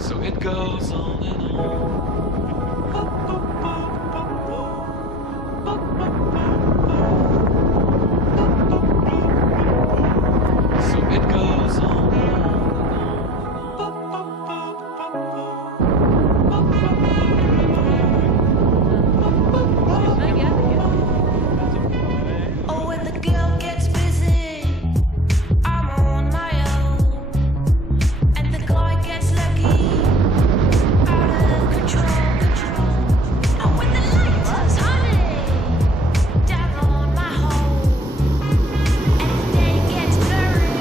So it goes on and on. So it goes on and on. Oh, when the girl gets busy, I'm on my own, and the guy gets lucky, out of control. Oh, when the light is honey, down on my hole, and the day gets blurry,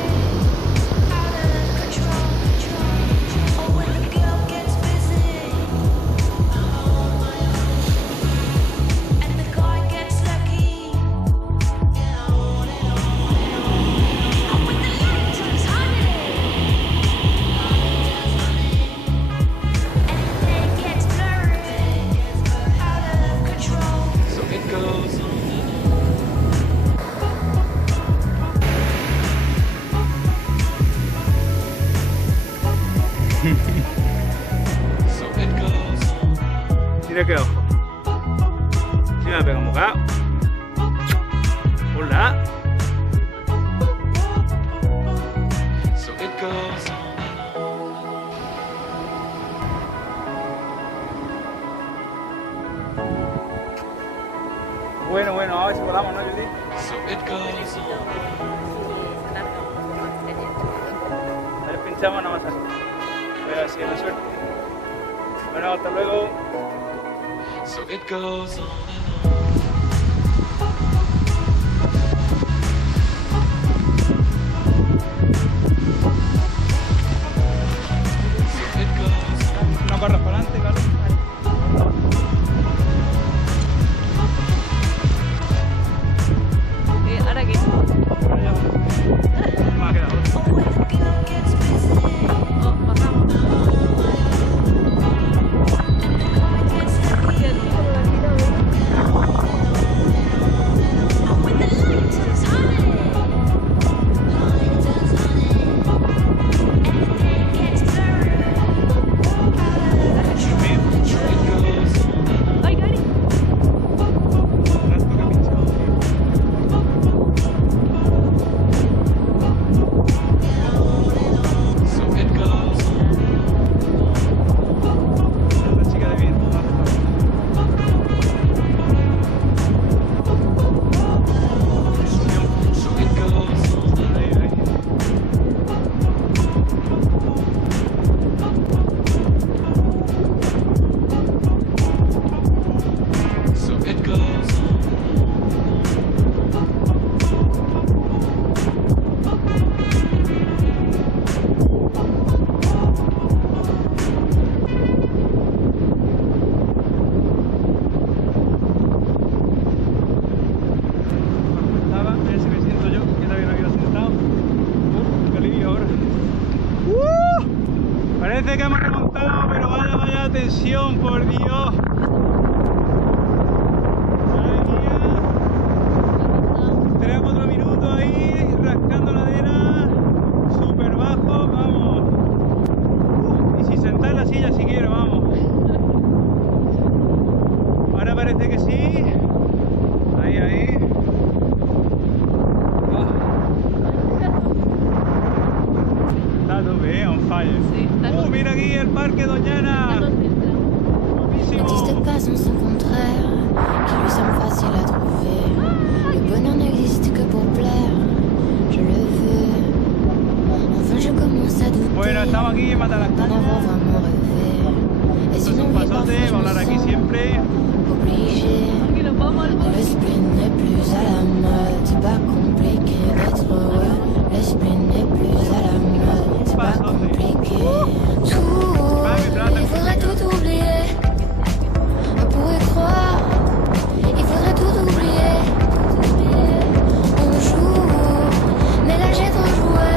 out of control. Oh, when the girl gets busy, I'm on my own, and the guy gets lucky. So it goes on and on. So it goes on. Mira qué ojo. Si me pega un bocado. Hola. So it goes on and on. Bueno, a ver si podamos, ¿no, Judy? So it goes on. A ver, pinchamos nada más así. Voy a ver si hay suerte. Bueno, hasta luego. So it goes on and on. So it goes on. No corras para adelante, Carlos. ¿Ahora qué? Me ha quedado. Oh, bajamos. Ay, Gary. So it goes on. La chica de viento, no hace So it goes on. falta. Ahí. So it goes on. Estaba, ese me siento yo, que todavía no había sentado. Qué alivio ahora. Parece que hemos remontado, pero vaya tensión, por Dios. Madre mía. 3 o 4 minutos ahí, rascando ladera, súper bajo, vamos. Y sin sentar en la silla si quiero, vamos. Ahora parece que sí. Ahí. Está todo bien, on fire. Sí, está Mira aquí el parque Doñana. Guapísimo. N'existe pas en son contraire, qui lui semble facile à trouver. Le bonheur n'existe que pour plaire, je le veux. Enfin, je commence à douter Bueno, estamos aquí en d'en avoir Matalascaña. vraiment rêvé. Et Esto si es l'on un vit parfois, pasote, je va a me hablar aquí sens siempre. obligé. Aquí nos vamos al Le spleen n'est plus à la mode, c'est pas compliqué d'être heureux. Le spleen n'est plus à la mode, c'est pas compliqué. Tout, il faudrait tout oublier. On pourrait croire, il faudrait tout oublier. On joue, mais là j'ai trop joué.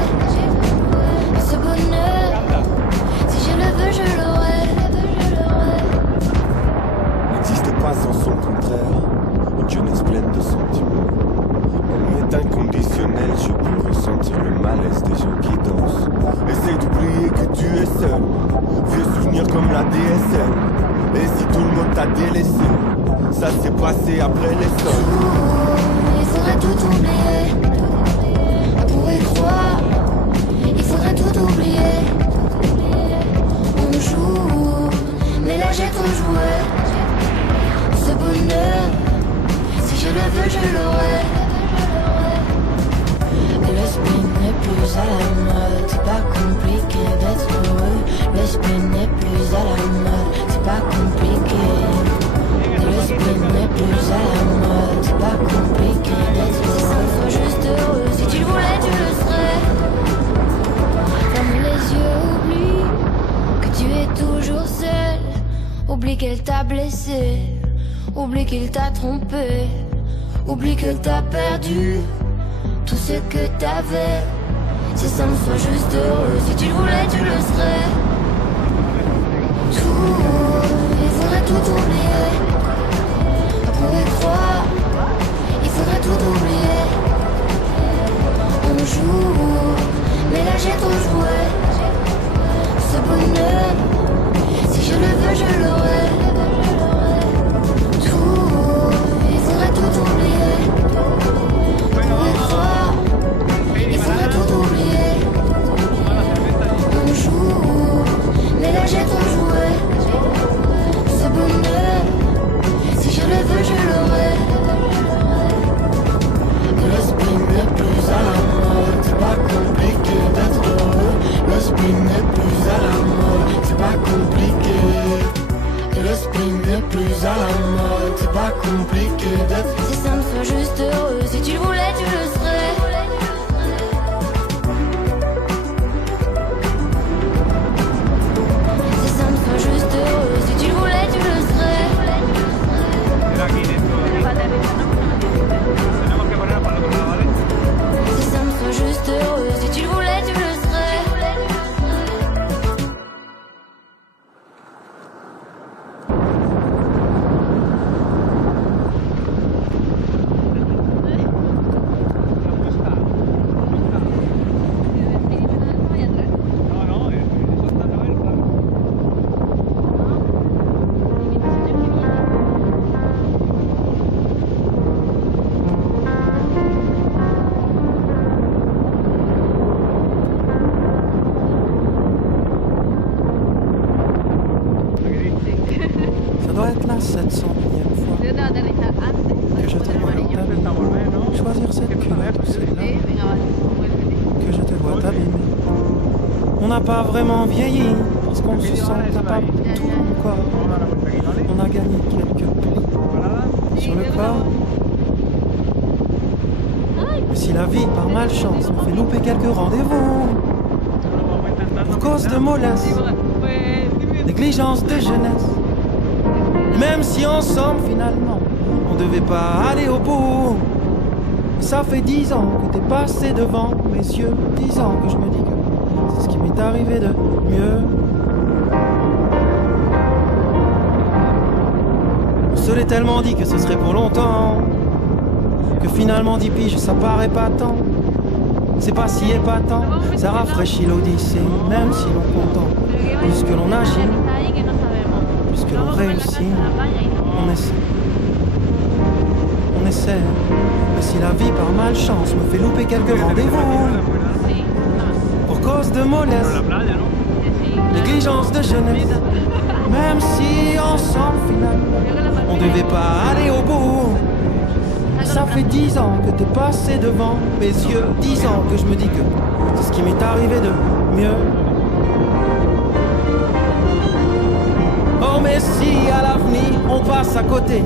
Ce bonheur, si je le veux, je l'aurai. N'existe pas sans son contraire, une jeunesse pleine de sentiments. Elle m'est inconditionnelle, je peux ressentir le malaise des gens qui dansent. Essaye d'oublier que tu es seul, Vieux souvenirs comme la DSL. Et si tout le monde t'a délaissé, ça s'est passé après les sols. Il faudrait tout oublier. On pourrait croire. Il faudrait tout oublier. On joue, mais là j'ai trop joué. Ce bonheur, si je le veux, je l'aurai. Et le spin n'est plus à la mode. C'est pas compliqué d'être heureux. Le spin n'est plus à la mode. C'est pas compliqué. Et le spin n'est plus à la mode. C'est pas compliqué d'être heureux. Sois juste heureux. Si tu le voulais, tu le serais. Ferme les yeux, oublie que tu es toujours seul. Oublie qu'elle t'a blessé. Oublie qu'il t'a trompé. Oublie que t'as perdu tout ce que t'avais. C'est simple, sois juste heureux. Si tu le voulais, tu le serais. Tout, il faudrait tout oublier. On pourrait croire, il faudrait tout oublier. On joue, mais là j'ai trop joué. Ce bonheur, si je le veux, je l'aurai. Tout, il faudrait tout oublier. On pourrait croire, il faudrait tout oublier. On joue, mais là j'ai trop joué. Ce bonheur, si je le veux, je l'aurai. Le spin n'est plus à la mode. C'est pas compliqué d'être heureux. Le spin n'est plus à la mode. C'est pas compliqué. Le spin n'est plus à la mode. C'est pas compliqué d'être. C'est simple, sois juste heureux. Si tu le voulais, tu le serais. C'est simple, sois juste heureux. Si tu le voulais, tu le serais. Era aquí dentro, aquí. Tenemos que poner para el otro lado, ¿vale? C'est simple, sois juste heureux. Si tu le voulais, tu le serais. No, no, eso está no es claro. Ça doit être la 700e fois Yo tengo que aterrizar antes. que je te vois dans ta Intenta volver, ¿no? vie. Choisir cette culotte ou celle-là, Sí, venga, vale. Vuélvete. que je te vois t'abîmer. On n'a pas vraiment vieilli parce qu'on se sent capable de tout encore. Vamos a dar la vuelta aquí, ¿vale? On a gagné quelques prix Parada. sur le corps. Mais si la vie par malchance me fait louper quelques rendez-vous, Solo vamos intentando. pour cause de mollesse, Pues, dime. négligence de jeunesse, même si ensemble finalement on devait pas aller au bout. Ça fait 10 ans que t'es passé devant mes yeux, 10 ans que je me dis que c'est ce qui m'est arrivé de mieux. On se l'est tellement dit que ce serait pour longtemps, que finalement 10 piges ça paraît pas tant. C'est pas si épatant, ça rafraîchit l'odyssée, même si l'on contemple plus que l'on agit, Está ahí que no sabemos. plus que l'on Vamos a comer la réussit. casa de la playa y no. On essaie, on essaie. Mais si la vie par malchance me fait louper quelques rendez-vous, Sí, no. pour cause de Por mollesse, la playa, ¿no? Sí, négligence de jeunesse, même si ensemble finalement on devait pas aller au bout. Ça fait 10 ans que t'es passé devant mes yeux, 10 ans que je me dis que c'est ce qui m'est arrivé de mieux. Oh mais si à l'avenir on passe à côté,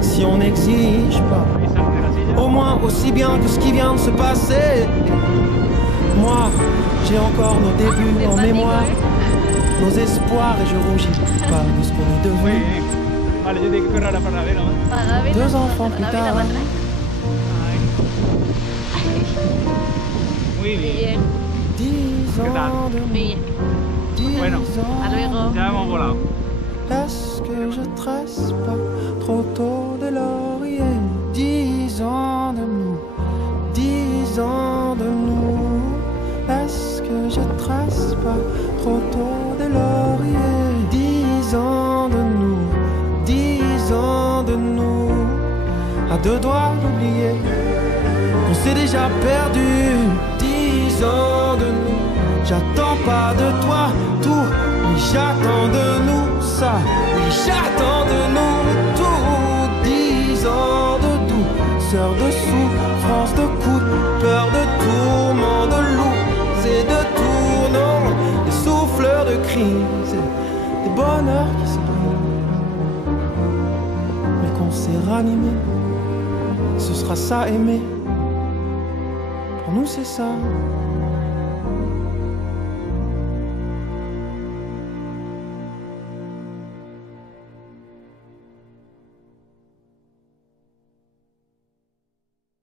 si on n'exige pas Ahí salte de la silla. au moins aussi bien que ce qui vient de se passer. Moi, j'ai encore nos débuts en mémoire, nos espoirs et je rougis pas de ce qu'on est Muy devenu. bien. Vale, yo tengo que correr a la paradera, ¿no? Para la vida, Deux enfants para plus la vida tard. para atrás. Muy Muy bien. bien, 10 ¿Qué tal? ans de muy bien. 10 Bueno. ans. Hasta luego. Ya hemos volado. Est-ce que je tresse pas trop tôt de laurier? 10 ans de nous, 10 ans de nous. Est-ce que je tresse pas trop tôt de laurier? deux doigts d'oublier qu'on s'est déjà perdu. 10 ans de nous, j'attends pas de toi tout, oui j'attends de nous ça, oui j'attends de nous tout. 10 ans de douceur, de souffrance, de coups de peur, de tourments, de loups et de tournants, des souffleurs de crise, des bonheurs qui se brisent, mais qu'on s'est ranimé. Ce sera ça aimer. Pour nous c'est ça.